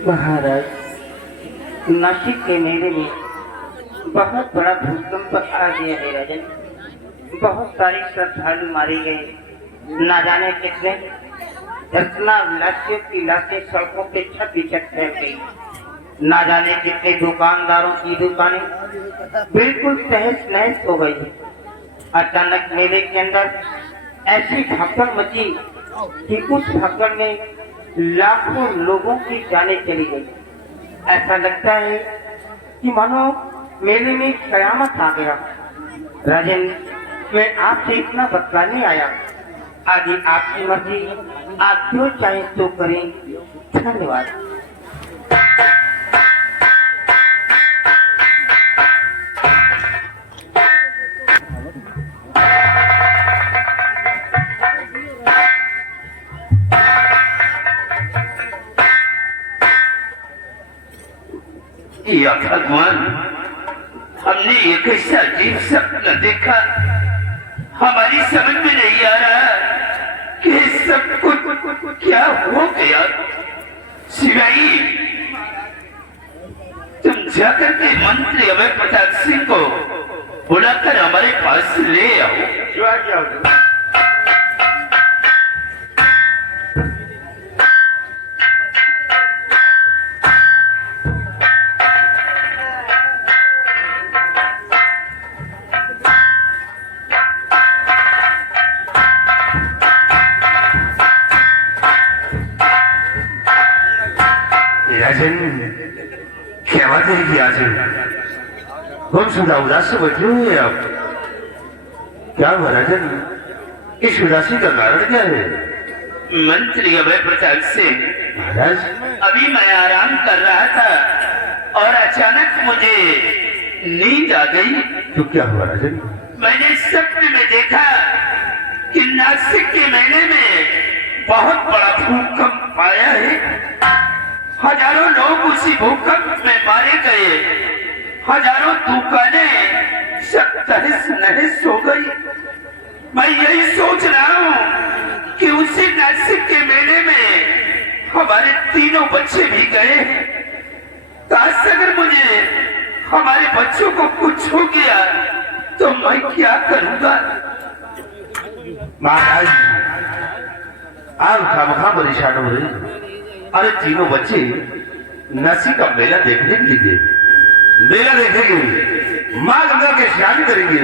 महाराज, नासिक के मेले में बहुत बड़ा भूकंप आ गया है राजन। बहुत सारे श्रद्धालु मारे गए, ना जाने कितने दर्शना लाशों की लाशें सड़कों पे छत बिछट फैल गई। ना जाने कितने दुकानदारों की दुकानें बिल्कुल तहस नहस हो गई। अचानक मेले के अंदर ऐसी भगदड़ मची कि उस भगदड़ में लाखों लोगों की जानें चली गई। ऐसा लगता है कि मानो मेले में कयामत आ गया। राजन, मैं आपसे इतना बतलाने आया, आगे आपकी मर्जी, आप जो चाहें तो करें। धन्यवाद। या भगवान, हमने एक ऐसा अजीब सपना देखा, हमारी समझ में नहीं आ रहा कि सब कुछ क्या हो गया। शिवाई, तुम जाकर के मंत्री अभय प्रताप सिंह को बुलाकर हमारे पास ले आओ। क्या बात है कि आज हम सुधा उदास से बैठे हुए हैं। आप क्या हुआ राजन, इस उदासी का कारण क्या है? मंत्री अभय प्रताप सिंह महाराज, अभी मैं आराम कर रहा था और अचानक मुझे नींद आ गई। तो क्या हुआ राजन? मैंने सपने में देखा कि नासिक के मेले में बहुत बड़ा भूकंप आया है। हजारों लोग उसी भूकंप में मारे गए, हजारों दुकानें सब तहस नहस हो गई। मैं यही सोच रहा हूँ कि उसी नासिक के मेले में हमारे तीनों बच्चे भी गए। काश अगर मुझे हमारे बच्चों को कुछ हो गया तो मैं क्या करूँगा? महाराज, आप खामखा परेशान हो रहे। अरे तीनों बच्चे नासिक का मेला देखने के लिए, मेला देखेंगे, माँ गंगा के स्नान करेंगे,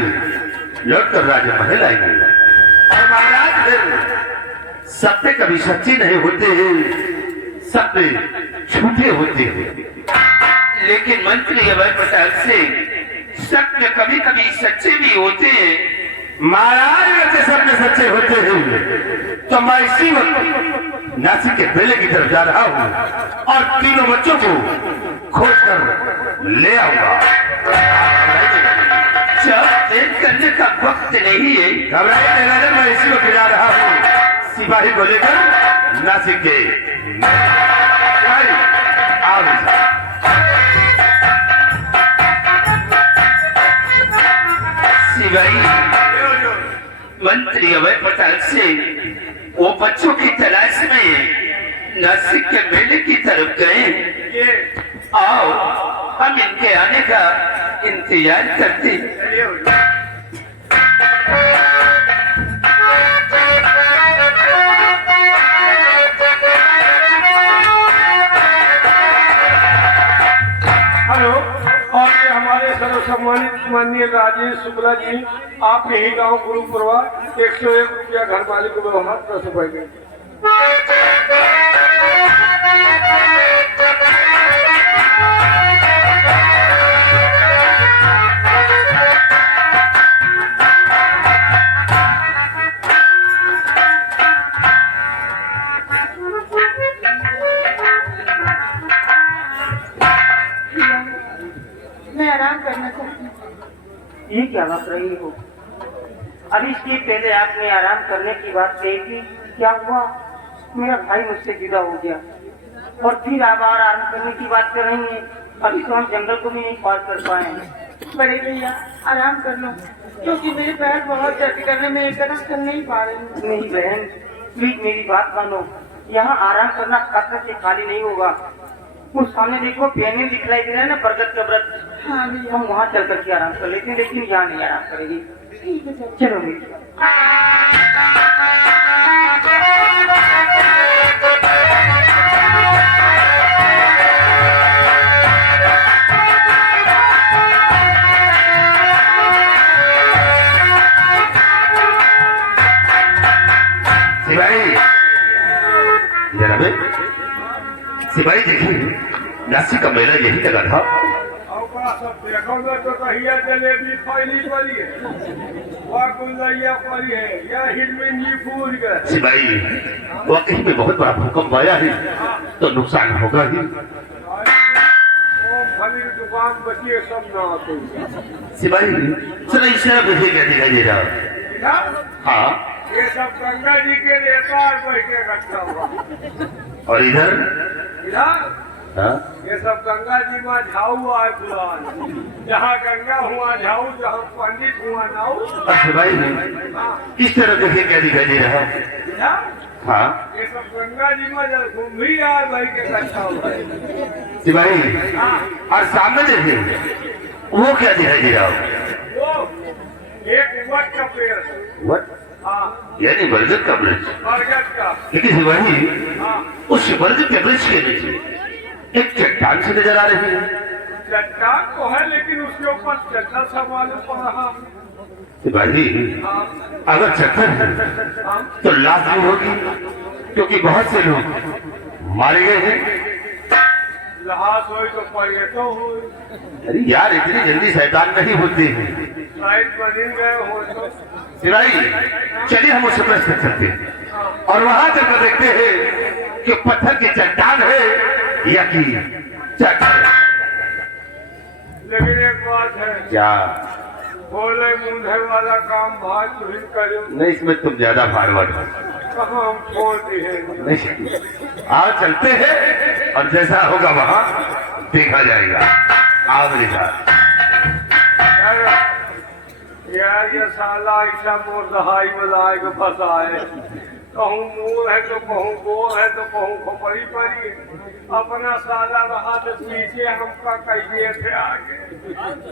लौट कर राजा महल आएंगे। और महाराज, फिर सपने कभी सच्चे नहीं होते हैं, सपने झूठे होते हैं। लेकिन मंत्री अभय प्रताप सिंह, सपने कभी कभी सच्चे भी होते हैं। महाराज, वैसे सपने सच्चे होते हैं तो मैं इसी वक्त नासिक के मेले की तरफ जा रहा हूँ और तीनों बच्चों को खोज कर ले आऊंगा। देर करने का वक्त नहीं है। घबराइए नहीं, मैं इसी वक्त जा रहा हूँ सिपाही को लेकर नासिक के। सिपाही, मंत्री अभय प्रताप सिंह वो बच्चों की तलाश में नासिक के मेले की तरफ गए। आओ हम इनके आने का इंतजार करते। हेलो, और ये हमारे सर्वसम्मानित माननीय राजेश शुक्ला जी, आप यही गांव गुरु प्रभा 101 रुपया घर मालिक को व्यवहार कर सकेंगे। मैं आराम करना चाहती हूँ। ये क्या बक रही हो? अभी इसके पहले आपने आराम करने की बात कही थी, क्या हुआ? मेरा भाई मुझसे जुदा हो गया और फिर आप आराम करने की बात कर रही हैं। अभी तो हम जंगल को भी नहीं पार कर पाए हैं। बड़े भैया, आराम कर लो, क्योंकि मेरे पैर बहुत दर्द करने में एक कदम चल नहीं पा रही। नहीं बहन, प्लीज मेरी बात मानो, यहाँ आराम करना खतरे से खाली नहीं होगा। उस सामने देखो पेन दिखलाई दे रहा है ना, बरगद का वृक्ष। हाँ भैया हम वहाँ चल करके आराम कर लेते हैं, लेकिन यहाँ नहीं आराम करेगी। ठीक है चलो। चलो बेटी। सिपाही जनाबे, सिपाही देखिए नासिक का मेला यही लगा था। और सब देखो तो कहिया जलेबी फैली पड़ी है, वह गुलैया पड़ी है, या हिरमिंजी फूल गए। सिपाही वाकई में बहुत बड़ा भूकंप आया है, तो नुकसान होगा ही। वो फली की दुकान बची है, सब ना आते। सिपाही जरा इस तरफ देखिए क्या दिखाई दे रहा। हाँ, ये सब गंगा जी के नेपाल बैठ के रखा हुआ। और इधर इधर हाँ? ये सब गंगा जी में झाऊ है पुरान, जहाँ गंगा हुआ झाऊ, जहाँ पंडित हुआ नाऊ। और सिपाही इस तरफ देखिए क्या दिखाई दे रहा। इधर हाँ ये सब गंगा जी में जब कुंभी आ बैठ के रखा हुआ है। सिपाही, और सामने देखिए वो क्या दिखाई दे रहा। वो एक वट का पेड़ है। What? हाँ, यानी बरगद का वृक्ष। बरगद का। लेकिन सिपाही हाँ, उस बरगद के वृक्ष के नीचे एक चट्टान से नजर आ रही है। चट्टान तो है, लेकिन उसके ऊपर चट्टा सा मालूम पड़ रहा। सिपाही हाँ, अगर चट्टान है हाँ, तो लाश भी होगी, क्योंकि बहुत से लोग मारे गए हैं। लहास हो तो पड़े तो हो, अरे यार इतनी जल्दी शैतान नहीं होते हैं। शायद बन गए हो तो। सिपाही चलिए हम उस प्रश्न करते हैं और वहां जाकर देखते हैं कि पत्थर की चट्टान है या कि चट्टान। लेकिन एक बात है, क्या बोले मुंधे वाला काम भाग तुम करो, नहीं, इसमें तुम ज्यादा फॉरवर्ड हो। कहाँ हम छोड़ दिए। नहीं, आओ चलते हैं और जैसा होगा वहां देखा जाएगा। आओ मेरे साथ। यार ये साला ऐसा मोर दहाई बजाए के फंसाए, कहूँ मूर है तो कहूँ गोर है तो कहूँ खोपड़ी पड़ी। अपना साला रहा तो पीछे हमका कहिए थे आगे,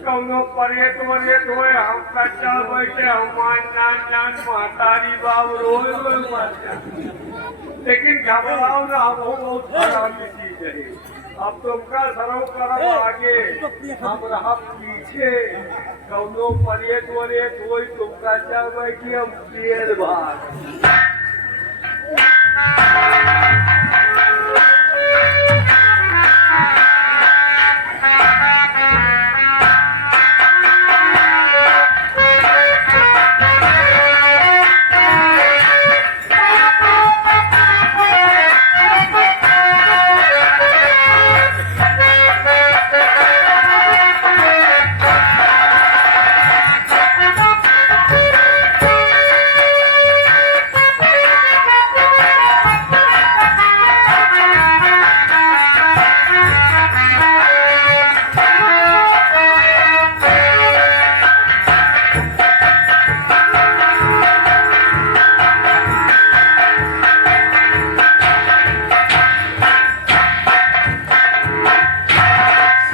कौनो परेत वरेत होए हम कच्चा बैठे, हमान नान नान महतारी बाब रोए रोए मर जाए। लेकिन घबराओ ना, हम बहुत खराब चीज है। अब तुमका सरव करम आगे, हम रहा पीछे, कौनो परेत वरेत होई तुमका चल बैठी, हम पेड़ भाग।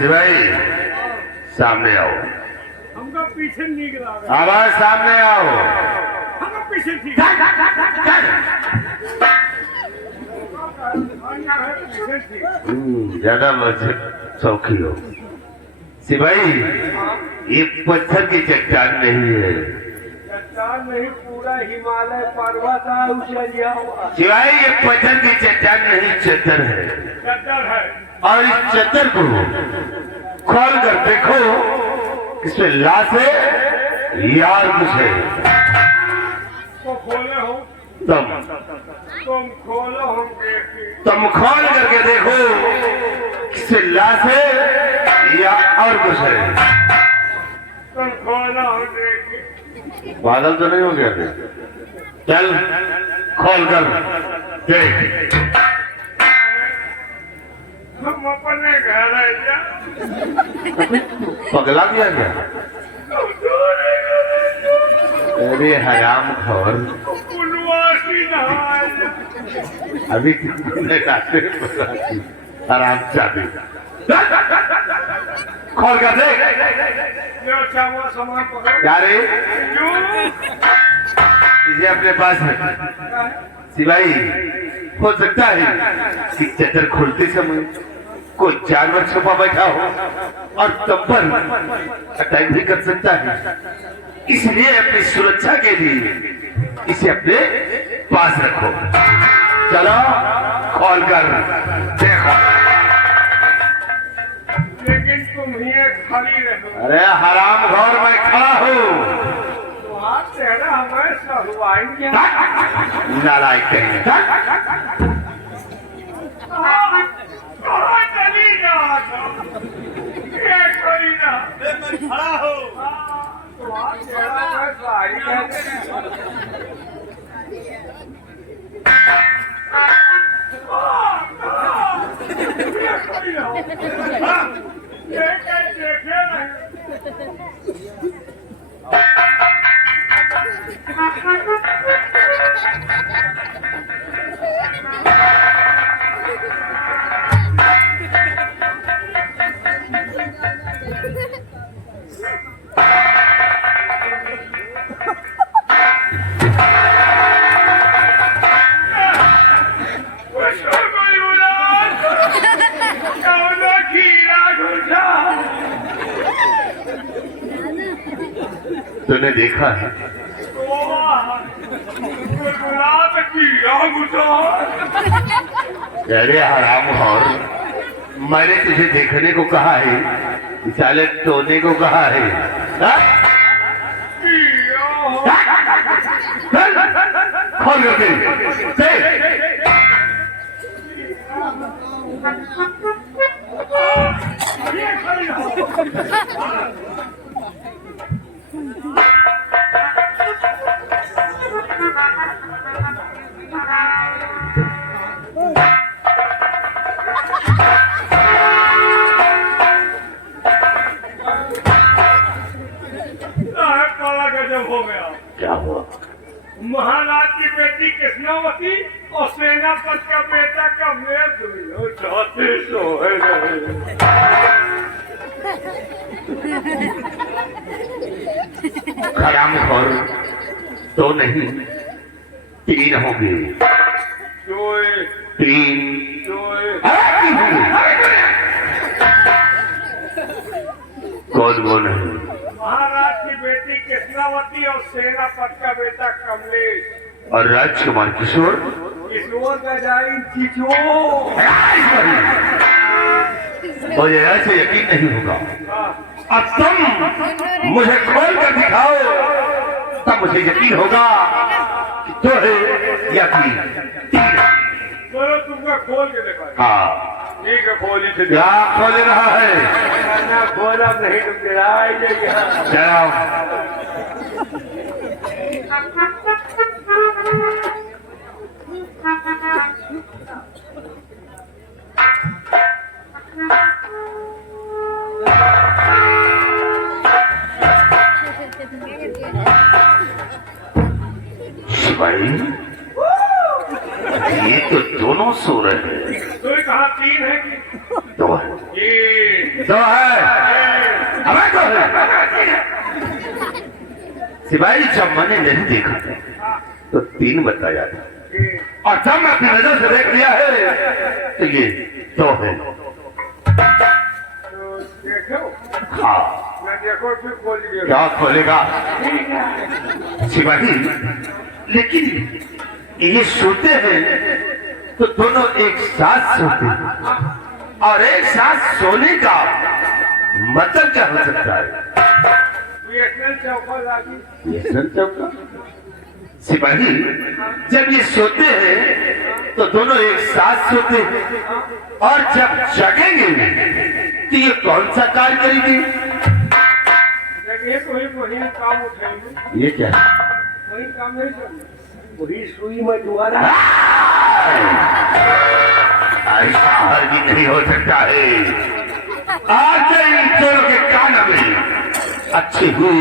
सिपाही सामने आओ। हमका पीछे निकला गया, आवाज सामने आओ। हमका पीछे ठीक पीछे ठीक। ज्यादा चौकी हो। सिपाही ये पत्थर की चट्टान नहीं है। चट्टान नहीं, पूरा हिमालय पर्वत है उछलिया हुआ। सिपाही ये पत्थर की चट्टान नहीं, चद्दर है। चट्टान है, और इस चद्दर को खोल कर देखो, इसमें लाश है यार कुछ है। तो खोले हो, तुम खोलो हम देखिए। तुम खोल करके देखो, इसमें लाश है या और कुछ है। तुम खोलो हम देखिए। बादल तो नहीं हो गया थे? चल खोल कर देख। हम अपने घर है क्या? पगला गया क्या? अरे हराम खोर, पुलवासी नहाए। अभी तुमने रास्ते में पकड़ा थी आराम चाबी खोल कर दे। ये अच्छा हुआ सामान पकड़ो। क्या रे क्यों? इसे अपने पास है सिपाही। हो सकता है कि चदर खोलते समय कोई जानवर छुपा बैठा हो और तुम पर अटैक भी कर सकता है, इसलिए अपनी सुरक्षा के लिए इसे अपने पास रखो। चलो खोल कर देखो। लेकिन तुम ही एक खाली रहो। अरे हराम घोर में खड़ा हूँ। तुम्हारा चेहरा हमें सहुआएंगे। नालायक कहीं। कहाँ चली जा? ये कोई ना। मैं खड़ा हूँ। तुम्हारा चेहरा हमें सहुआएंगे। ये कोई ना। ये क्या देखे नहीं? तूने देखा है अरे हराम घोर, मैंने तुझे देखने को कहा है, साले तोने को कहा है। खोल कर दे। हो गया। क्या हुआ? महाराज की बेटी कृष्णावती और सेनापति का बेटा का मेल दुनिया चाहते सो है। हराम घोर तो नहीं, तीन होंगे। जोए तीन जोए कौन कौन है? महाराज की बेटी कृष्णावती और सेनापति का बेटा कमलेश और राजकुमार किशोर। किशोर का जाइन चिचो। मुझे ऐसे यकीन नहीं होगा। अब तुम मुझे खोल कर दिखाओ, तब मुझे यकीन होगा कि दो है या तीन। चलो तुमको खोल के देखा। हाँ ठीक है, खोली से क्या खोल रहा है? ना खोला नहीं तुम गिराए जाओ। भाई ये तो दोनों सो रहे हैं। तो कहा तीन है कि दो है। तीन दो है। हमें दो है। सिपाही जब मैंने नहीं देखा था तो तीन बताया था, और जब मैं अपनी नजर से देख लिया है तो ये दो है। तो देखो। हाँ मैं देखो फिर खोल दिया। क्या खोलेगा सिपाही? लेकिन ये सोते हैं तो दोनों एक साथ सोते हैं, और एक साथ सोने का मतलब क्या हो सकता है? बीएसएनएल चौका लागी। चौका। सिपाही जब ये सोते हैं तो दोनों एक साथ सोते हैं, और जब जगेंगे तो ये कौन सा कार्य करेंगे? एक वही काम उठाएंगे। ये क्या है? वही काम नहीं करना। वही सुई में दोबारा। ऐसा भी नहीं हो सकता है। आज इन दोनों के कान में अच्छी हुई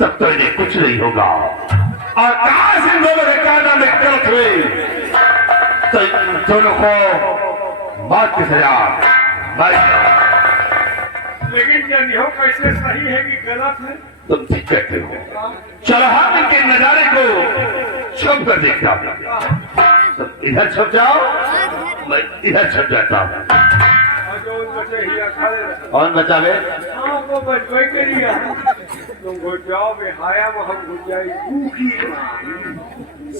तब तो इन्हें कुछ नहीं होगा, और कहां से इन दोनों के कान में गलत हुई तो इन दोनों को मौत की सजा मर लेकिन जनियो कैसे सही है कि गलत है? तुम ठीक कहते हो। चलो हम इनके नजारे को छुप कर देखता हूँ। तुम इधर छुप जाओ, मैं इधर छुप जाता हूँ। और जो बचे ही खड़े रहे। कौन बचावे? हाँ वो बचवाई करिए। तुम घुस जाओ बेहाया वो हम घुस जाए भूखी माँ।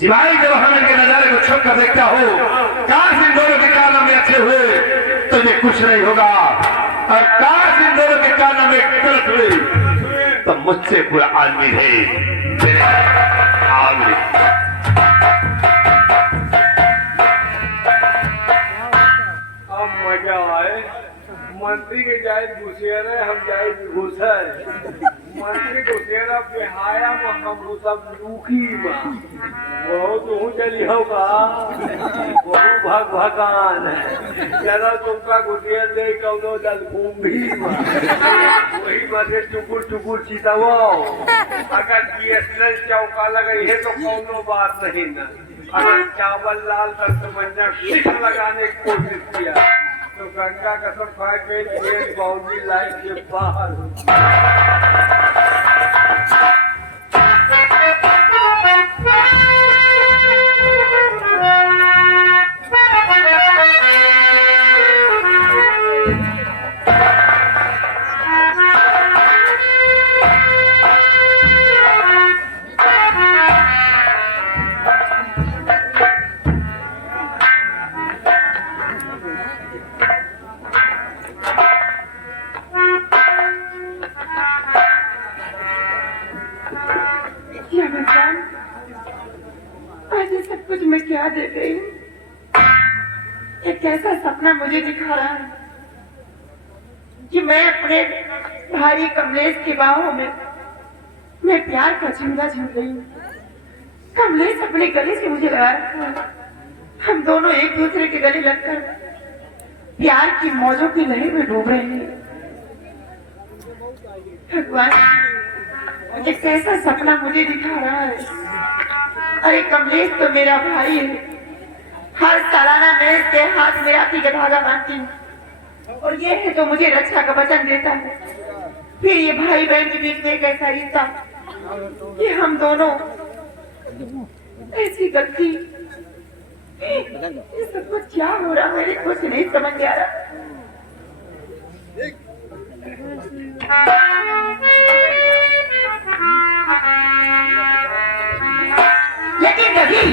सिवाय जब हम इनके नजारे को छुप कर देखता हो, काश इन दोनों के कारनामे अच्छे हुए तुझे कुछ नहीं होगा, और काश इन दोनों के कारनामे गलत हुए तो मुझसे पूरा आदमी है मेरे आदमी। अब मजा आए। मंत्री के जाए घुसेरे हम जाए घुसर। मंत्री घुसेरा बेहाया में हम सब लूखी में बहुत हूँ चली होगा बहुत भगवान है। चलो तुमका घुसेर दे कौनो दल कुंभी में वही बसे टुकुर टुकुर चितवो। अगर बीएसएनएल चौका लगे है तो कौनो बात नहीं न। अगर चावल लाल तंत्र सिख लगाने की कोशिश किया तो गंगा कसम खा के एक बाउंड्री लाइन के बाहर क्या देख रही हूँ? एक कैसा सपना मुझे दिखा रहा है कि मैं अपने भाई कमलेश की बाहों में मैं प्यार का झंडा झूल रही हूँ। कमलेश अपने गले से मुझे लगा रखा है। हम दोनों एक दूसरे के गले लगकर प्यार की मौजों की लहर में डूब रहे हैं। भगवान, एक कैसा सपना मुझे दिखा रहा है। अरे कमलेश तो मेरा भाई है। हर सालाना मैं इसके हाथ में राखी का धागा बांधती हूँ और ये है तो मुझे रक्षा का वचन देता है। फिर ये भाई बहन के बीच में एक ऐसा रिश्ता कि हम दोनों ऐसी गलती, ये सब कुछ क्या हो रहा है मेरे कुछ नहीं समझ में आ रहा। लेकिन नहीं,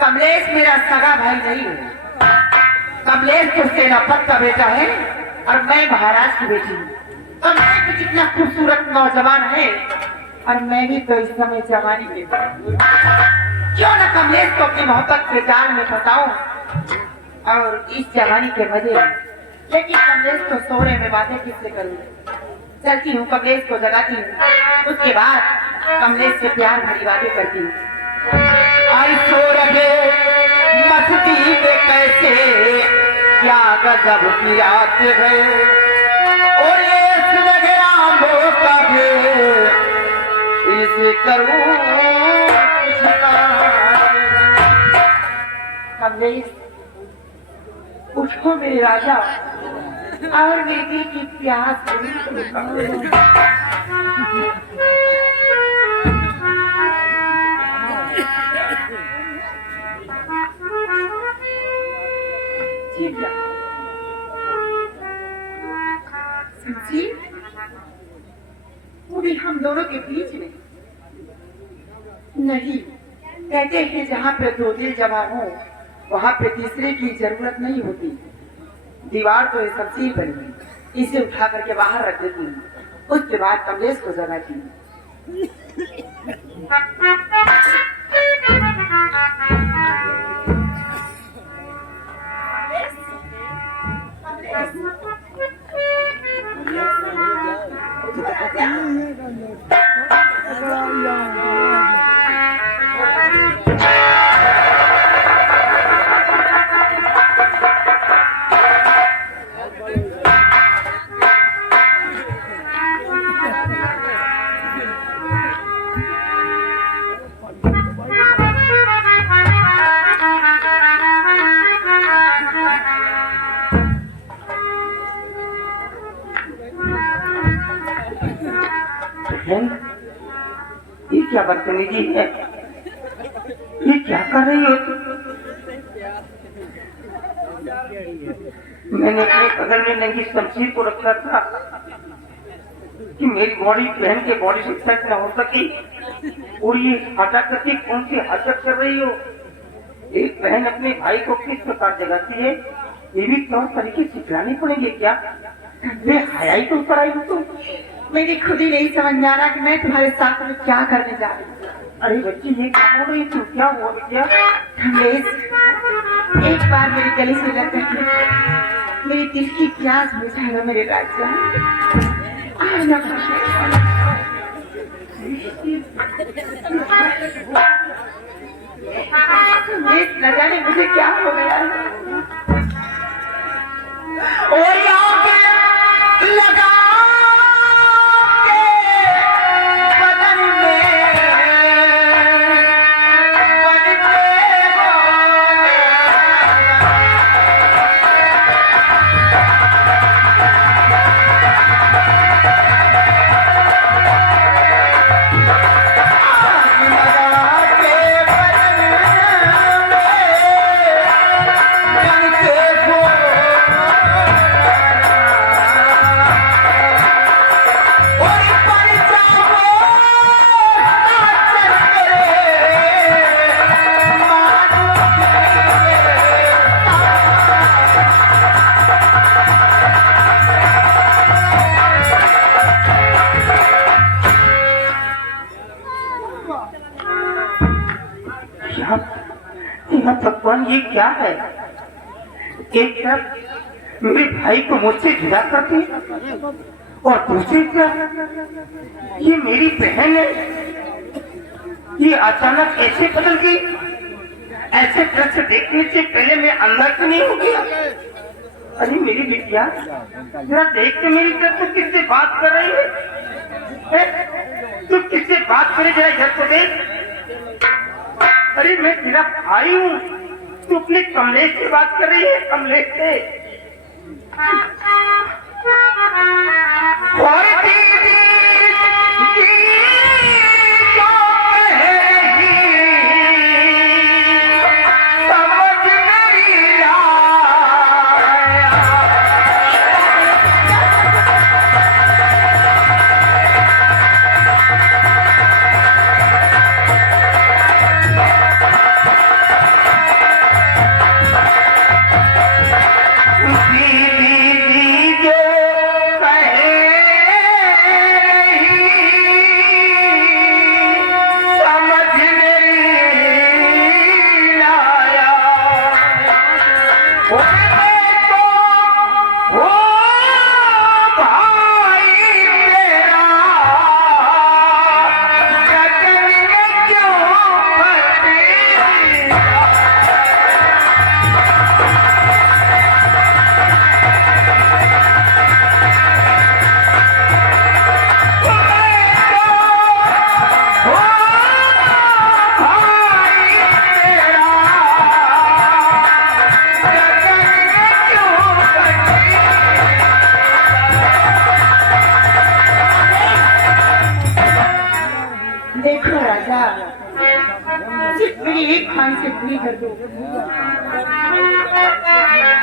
कमलेश मेरा सगा भाई नहीं है। कमलेश तो सेनापत का बेटा है और मैं महाराज की बेटी हूँ। कमलेश तो कितना खूबसूरत नौजवान है और मैं भी तो इस समय जवानी में क्यों न कमलेश को अपनी मोहब्बत के जाल में फंसाऊं और इस जवानी के मजे में। लेकिन कमलेश तो सोने में बातें किससे करूँ? चलती हूँ कमलेश को जगाती हूँ, उसके बाद कमलेश से प्यार भरी बातें करती हूँ। आई सो रहे मस्ती में कैसे क्या गजब की रात है, और ये लगे आंधों का भी इसे करूँ कमलेश, उठो मेरे राजा और मेरे दिल की प्यास वो भी हम दोनों के बीच में नहीं। कहते हैं जहाँ पे दो दिल जमा हो वहाँ पे तीसरे की जरूरत नहीं होती। दीवार तो एक शमशीर बनी, इसे उठा करके बाहर रख देती हूँ, उसके बाद कमलेश को जगाती हूँ। बहन, ये क्या बदतमीजी है? ये क्या कर रही हो तुम? मैंने अपने बगल में नंगी शमशीर को रखा था कि मेरी बॉडी बहन के बॉडी से टच न हो सकी, और ये हटा करके कौन सी हरकत कर रही हो? एक बहन अपने भाई को किस प्रकार जगाती है, ये भी तौर तरीके सिखलाने पड़ेंगे क्या? वे हयाई तो ऊपर आई हो तुम। मेरी खुद ही नहीं समझ में आ रहा कि मैं तुम्हारे साथ में क्या करने जा रही हूँ। अरे बच्ची, ये क्या बोल रही तू? क्या हुआ बेटिया? कमलेश, एक बार मेरे गले से लग कर मेरी दिल की प्यास बुझाना मेरे राजा। आना कमलेश, न जाने मुझे क्या हो गया है। और यहाँ पे लगा भगवान, ये क्या है? एक तरफ मेरे भाई को मुझसे जुदा करती और दूसरी तरफ ये मेरी बहन है, ये अचानक ऐसे बदल गई। ऐसे तरह से देखने से पहले मैं अंदर क्यों नहीं हो गया? अरे मेरी बिटिया, जरा देख के मेरी तरफ तू किससे बात कर रही है? तू किससे बात करे, जरा इधर को देख। अरे मैं तेरा भाई हूँ, तू अपने कमलेश से बात कर रही है, कमलेश से।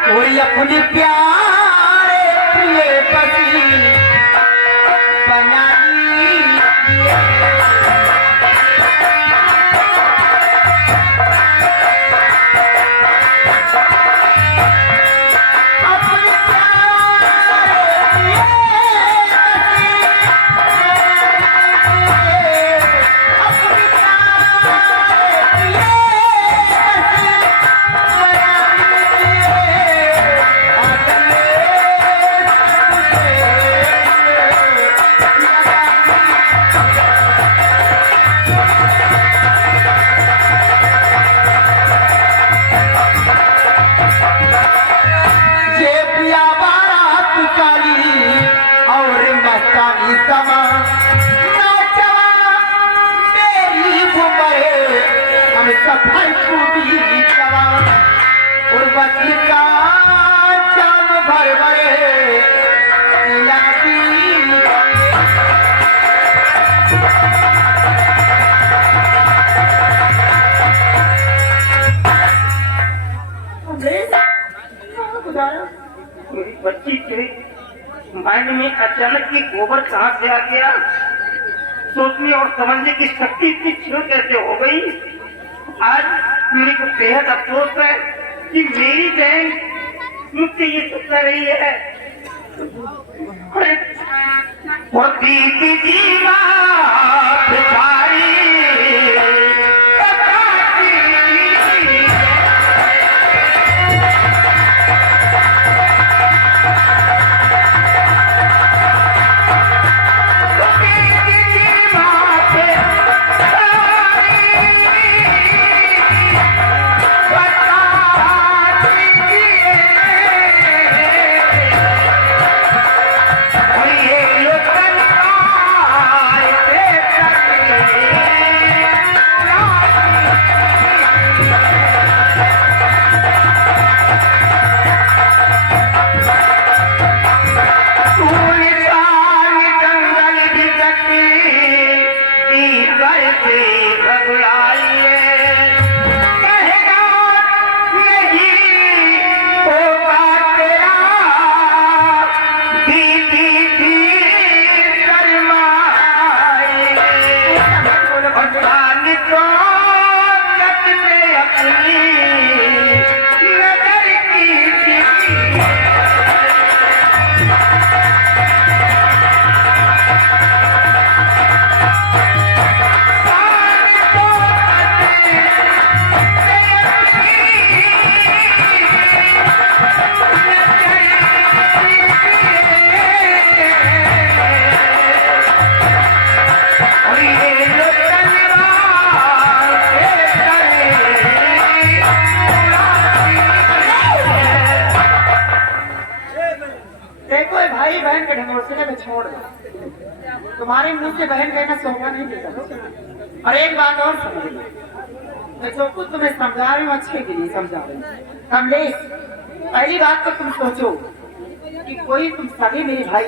कोई अपने प्यारे प्रिय पति कमलेश हाँ, गुजारा मेरी बच्ची के माइंड में अचानक ये गोबर कहाँ से आ गया? सोचने और समझने की शक्ति इतनी क्षीण कैसे हो गई? आज मेरे को बेहद अफसोस है कि मेरी बहन मुझसे ये सब कर रही है। अरे वो दीदी जी बात सारी छोड़ दो तुम्हारे मुंह से बहन कहना सोना नहीं देता। और एक बात और समझ लो, मैं जो कुछ तुम्हें समझा रही हूँ अच्छे के लिए समझा रही हूँ। कमलेश, पहली बात तो तुम सोचो कि कोई तुम सभी मेरे भाई